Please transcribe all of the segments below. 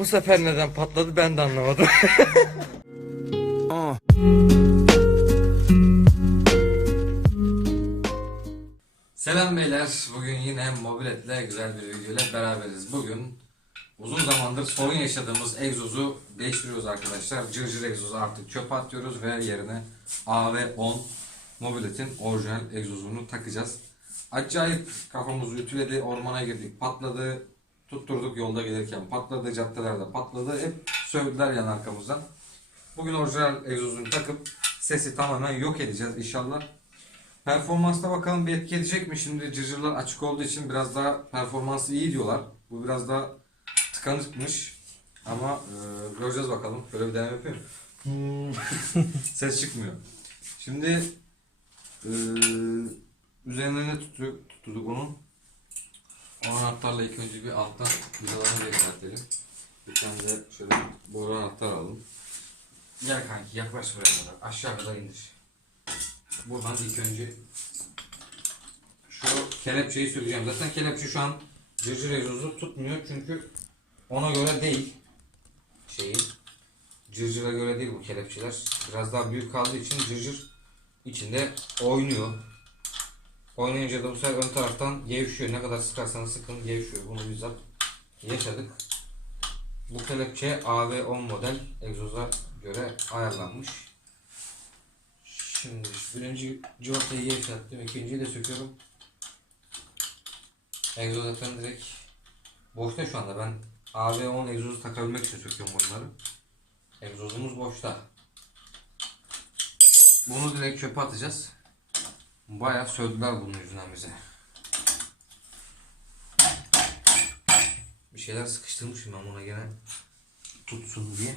Bu sefer neden patladı ben de anlamadım. Selam beyler. Bugün yine mobiletle güzel bir videoyla beraberiz. Bugün uzun zamandır sorun yaşadığımız egzozu değiştiriyoruz arkadaşlar. Cırcır egzozu artık çöpe atıyoruz ve yerine AV10 mobiletin orijinal egzozunu takacağız. Acayip kafamızı ütüledi, ormana girdik, patladı, tutturduk yolda gelirken patladı, caddelerde patladı. Hep sövdüler yan arkamızdan. Bugün orijinal egzozunu takıp sesi tamamen yok edeceğiz inşallah. Performansta bakalım bir etki edecek mi? Şimdi cırcırlar açık olduğu için biraz daha performansı iyi diyorlar. Bu biraz daha tıkanıkmış. Ama e, göreceğiz bakalım. Böyle bir deneme yapayım. Hmm. Ses çıkmıyor. Şimdi e, üzerine ne tutuyor, tuttuk onun? O anahtarla ilk önce bir alttan vidalarını yükseltelim. Bir tane de şöyle boru anahtar alalım. Gel kanki yaklaş buraya kadar. Aşağı kadar indir. Buradan ilk önce şu kelepçeyi süreceğim. Zaten kelepçe şu an cırcır egzozu tutmuyor çünkü ona göre değil şeyi. Cırcıra göre değil bu kelepçeler. Biraz daha büyük kaldığı için cırcır içinde oynuyor. Oynayınca da bu sefer ön taraftan gevşiyor. Ne kadar sıkarsanız sıkın gevşiyor. Bunu bizzat yaşadık. Bu kelepçe AV10 model egzoza göre ayarlanmış. Şimdi birinci civatayı gevşettim. ikinciyi de söküyorum. Egzoz zaten direkt boşta şu anda. Ben AV10 egzozu takabilmek için söküyorum bunları. Egzozumuz boşta. Bunu direkt çöpe atacağız. Bayağı sövdüler bunun yüzünden bize. Bir şeyler sıkıştırmışım ben buna gene tutsun diye.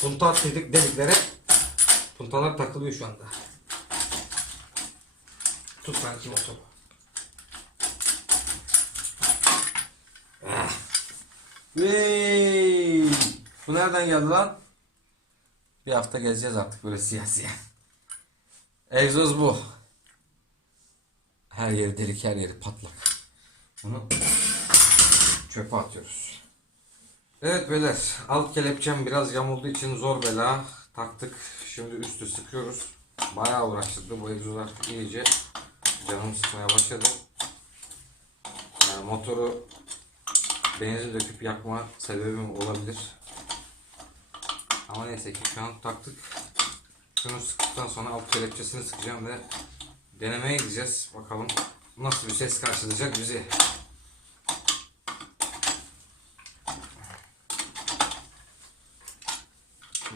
Punta attık deliklere. Puntalar takılıyor şu anda. Tut sanki motoru. Ah. Hey! Bu nereden geldi lan? Bir hafta gezeceğiz artık böyle siyah siyah. Egzoz bu. Her yeri delik, her yeri patlak. Bunu çöpe atıyoruz. Evet beyler alt kelepçem biraz yamulduğu için zor bela taktık. Şimdi üstü sıkıyoruz. Bayağı uğraştırdı bu egzoz iyice canım sıkmaya başladı. Yani motoru benzin döküp yakma sebebim olabilir. Ama neyse ki şu an taktık. Şunu sıktıktan sonra alt kelepçesini sıkacağım ve denemeye gideceğiz. Bakalım nasıl bir ses karşılayacak bizi.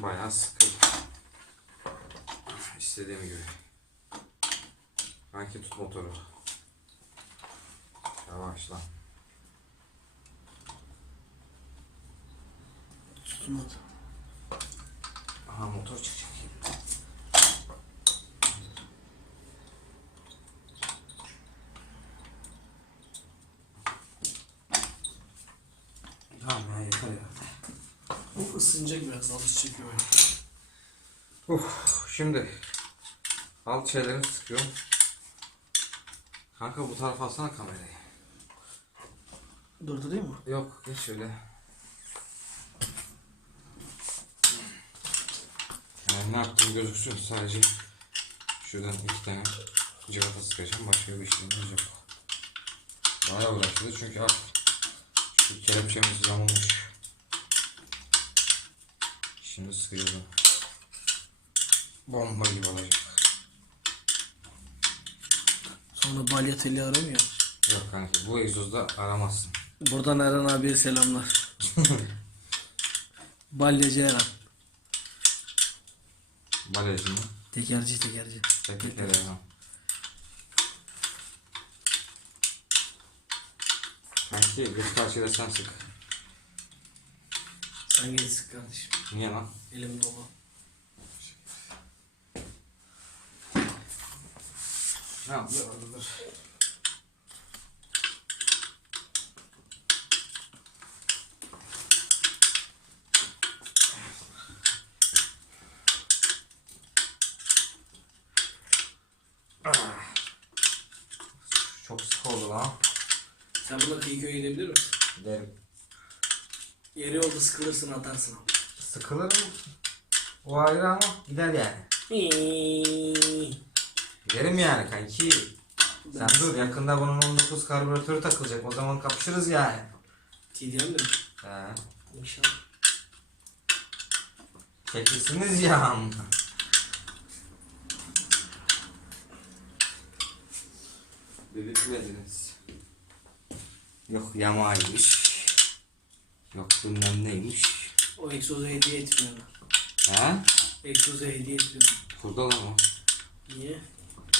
Bayağı sıkı. İstediğim gibi. Kanki tut motoru. Yavaş lan. Tutmadı. Aha motor çıkacak. Tamam ya yeter ya. Bu ısınacak biraz alışacak öyle. Uf, şimdi alt şeylerini sıkıyorum. Kanka bu tarafa alsana kamerayı. Durdu değil mi? Yok geç şöyle. Yani ne yaptığım gözüksün sadece şuradan iki tane civata sıkacağım başka bir işlemimiz yok. Bayağı uğraştı çünkü artık şu kelepçemiz yamulmuş. Şimdi sıkıyorum. Bomba gibi olacak. Sonra balya teli aramıyor. Yok kanki bu egzozda aramazsın. Buradan Eren abiye selamlar. Balyacı Eren. Balyacı mı? Tekerci tekerci. Tebrikler Erhan. Kanki bir parçayla sen sık. Sen geri sık kardeşim. Niye lan? Elim dolu. Ne yapıyor? Oradadır. Çok sık oldu lan. Sen buna kıyı köy gidebilir misin? Giderim. Yeri yolda sıkılırsın atarsın abi. Sıkılırım. O ayrı ama gider yani. Giderim yani kanki. Sen dur yakında bunun 19 karbüratörü takılacak. O zaman kapışırız yani. TDM mi? He. İnşallah. Çekilsiniz ya. Belirtmediniz. Yok yamaymış. Yok bilmem neymiş. O egzozu hediye etmiyorlar. He? Egzozu hediye etmiyorlar. Burada lan o. Niye?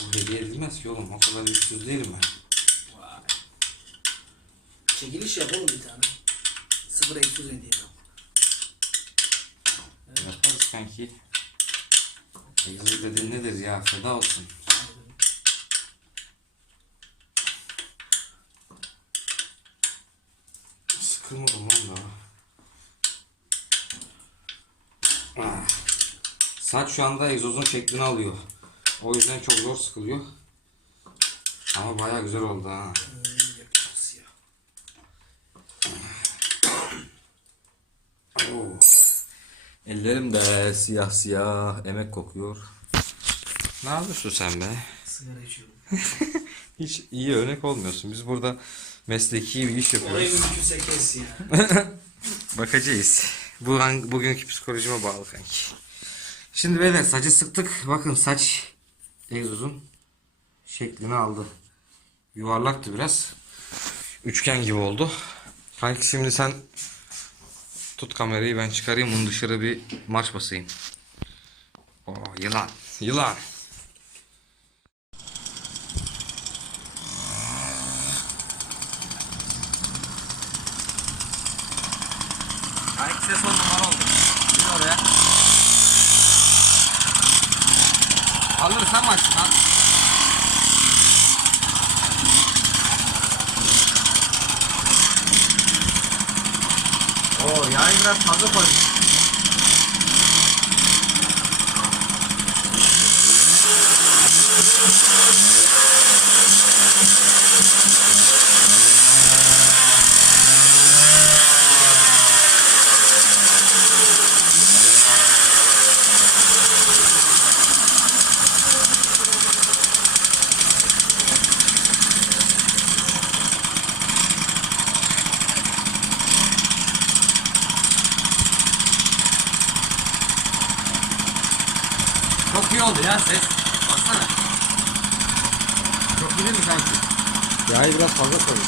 O hediye edilmez ki oğlum. O kadar yüzsüz değil mi? Vay. Çekiliş yapalım bir tane. Sıfır egzoz hediye yap. Yaparız kanki. Egzoz dediğin nedir ya? Feda olsun. Sıkılmadım lan daha. Ah. Saç şu anda egzozun şeklini alıyor. O yüzden çok zor sıkılıyor. Ama baya güzel oldu ha. Oo. Ellerim de siyah siyah emek kokuyor. Ne yapıyorsun sen be? Sigara içiyorum. Hiç iyi örnek olmuyorsun. Biz burada mesleki bir iş Orayı yapıyoruz. mümkünse kes ya. Bakacağız. Bu hang- bugünkü psikolojime bağlı kanki. Şimdi beyler saçı sıktık. Bakın saç egzozun şeklini aldı. Yuvarlaktı biraz. Üçgen gibi oldu. Kanki şimdi sen tut kamerayı ben çıkarayım bunu dışarı bir marş basayım. Oo yılan. Yılan. Kanki ses on numara oldu. Gir oraya. Alırsan mı açsın lan? Oo yağı biraz fazla koymuş. Çok iyi oldu ya ses. Baksana. Çok iyi mi kanki? Yağı biraz fazla koymuş.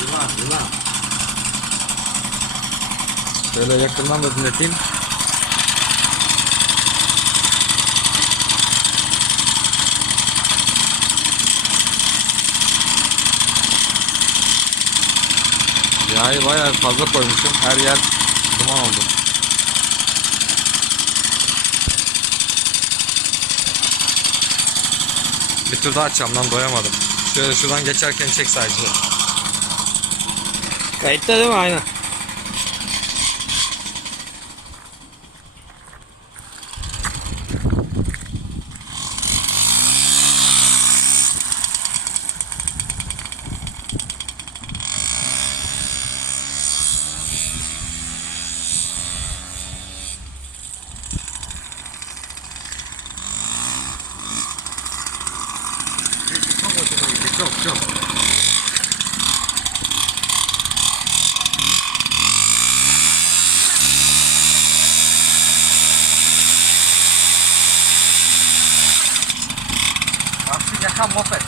Yılan yılan. Şöyle yakından da dinleteyim. Yağı bayağı fazla koymuşum. Her yer duman oldu. Bir tur daha açacağım lan doyamadım. Şöyle şuradan geçerken çek sadece. Kayıtta değil mi? Aynen. Çok hoşuma gitti. Çok çok. Yakan moped.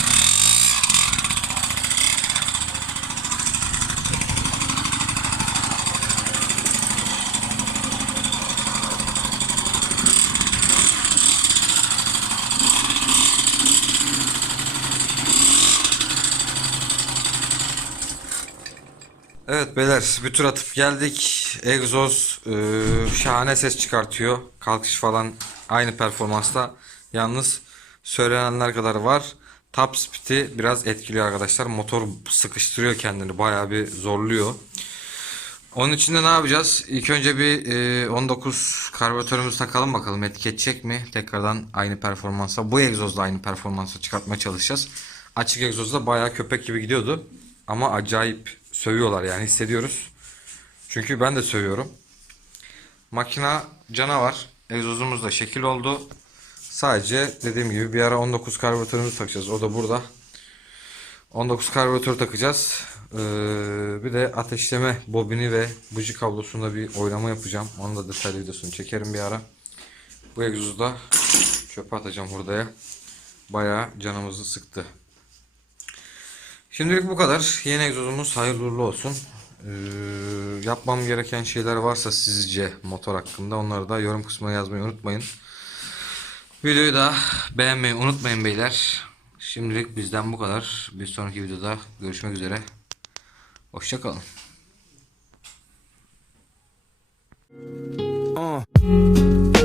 Evet beyler bir tur atıp geldik. Egzoz e, şahane ses çıkartıyor. Kalkış falan Aynı performansta yalnız söylenenler kadar var. Top speed'i biraz etkiliyor arkadaşlar. Motor sıkıştırıyor kendini. Bayağı bir zorluyor. Onun için de ne yapacağız? İlk önce bir e, 19 karbüratörümüzü takalım bakalım etki edecek mi? Tekrardan aynı performansa, bu egzozla aynı performansa çıkartmaya çalışacağız. Açık egzozda bayağı köpek gibi gidiyordu. Ama acayip sövüyorlar yani hissediyoruz. Çünkü ben de sövüyorum. Makina canavar. Egzozumuz da şekil oldu. Sadece dediğim gibi bir ara 19 karbüratörümüzü takacağız. O da burada. 19 karbüratör takacağız. Ee, bir de ateşleme bobini ve buji kablosunda bir oynama yapacağım. Onun da detaylı videosunu çekerim bir ara. Bu egzozu da çöpe atacağım hurdaya. Bayağı canımızı sıktı. Şimdilik bu kadar. Yeni egzozumuz hayırlı uğurlu olsun. Ee, yapmam gereken şeyler varsa sizce motor hakkında onları da yorum kısmına yazmayı unutmayın. Videoyu da beğenmeyi unutmayın beyler. Şimdilik bizden bu kadar. Bir sonraki videoda görüşmek üzere. Hoşçakalın. Uh. Oh.